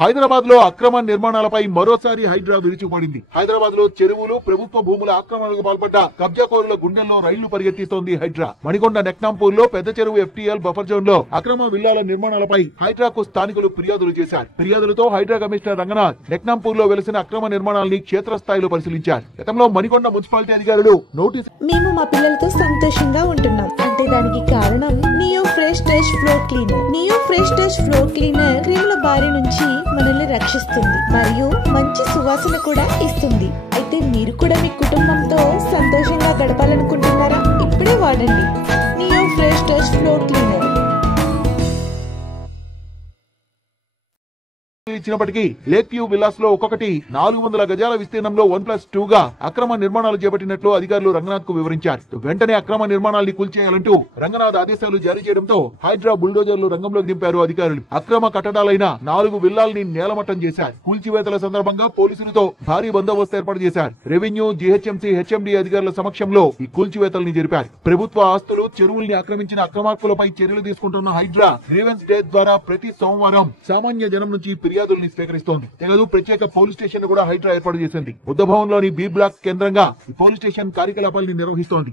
హైదరాబాద్ లో అక్రమ నిర్మాణాలపై మరోసారి హైడ్రా విరుచుకుపడింది. హైదరాబాద్ లో చెరువులు, ప్రభుత్వ భూముల ఆక్రమణకు పాల్పడ్డ కబ్జాకోరుల గుండెల్లో రైళ్లు పరిగెత్తిస్తోంది హైడ్రా. మణికొండ నెక్నాంపూర్ లో పెద్ద చెరువు FTL బఫర్ జోన్ లో అక్రమ విల్లాల నిర్మాణాలపై హైడ్రాకు స్థానికులు ఫిర్యాదులు చేశారు. ఫిర్యాదులతో హైడ్రా కమిషనర్ రంగనాథ్ నెక్నాంపూర్ లో వెలిసిన అక్రమ నిర్మాణాలని క్షేత్రస్థాయిలో పరిశీలించారు. గతంలో మణికొండ మున్సిపాలిటీ అధికారులు నోటీసు మేము మా పిల్లలతో సంతోషంగా ఉంటున్నాం అంటే దానికి కారణం neo fresh touch floor cleaner. Neo fresh touch floor cleaner క్రిముల బారి నుంచి మనల్ని రక్షిస్తుంది మరియు మంచి సువాసన కూడా ఇస్తుంది. అయితే మీరు కూడా మీ కుటుంబంతో సంతోషంగా గడపాలనుకుంటున్నారా? ఇప్పుడే వాడండి neo fresh touch floor cleaner. ఇచ్చినప్పటికీ లేక్ వ్యూ విల్లాస్ లో ఒక్కొక్కటి 400 గజాల విస్తీర్ణంలో 1+2 గా అక్రమ నిర్మాణాలు చేపట్టినట్లు అధికారులు రంగనాథ్ కు వివరించారు. వెంటనే అక్రమ నిర్మాణాలని కూల్చేయాలంటూ రంగనాథ్ ఆదేశాలు జారీ చేయడంతో హైడ్రా బుల్డోజర్లు రంగంలోకి దింపారు అధికారులు. అక్రమ కట్టడాలైన 4 విల్లాల్ని నేలమట్టం చేశారు. కూల్చివేతల సందర్భంగా పోలీసులతో భారీ బందోబస్తు ఏర్పాటు చేశారు. రెవెన్యూ, GHMC, HMD అధికారుల సమక్షంలో ఈ కూల్చివేతల్ని జరిపారు. ప్రభుత్వ ఆస్తులు, చెరువుల్ని ఆక్రమించిన అక్రమార్కులపై చర్యలు తీసుకుంటున్న హైడ్రా గ్రీవెన్స్ డే ద్వారా ప్రతి సోమవారం సామాన్య జనం నుంచి ఫిర్యాదుల్ని స్వీకరిస్తోంది. తెగదు ప్రత్యేక పోలీస్ స్టేషన్ కూడా హైడ్రా ఏర్పాటు చేసింది. బుద్ధ భవన్ లోని B బ్లాక్ కేంద్రంగా ఈ పోలీస్ స్టేషన్ కార్యకలాపాలను నిర్వహిస్తోంది.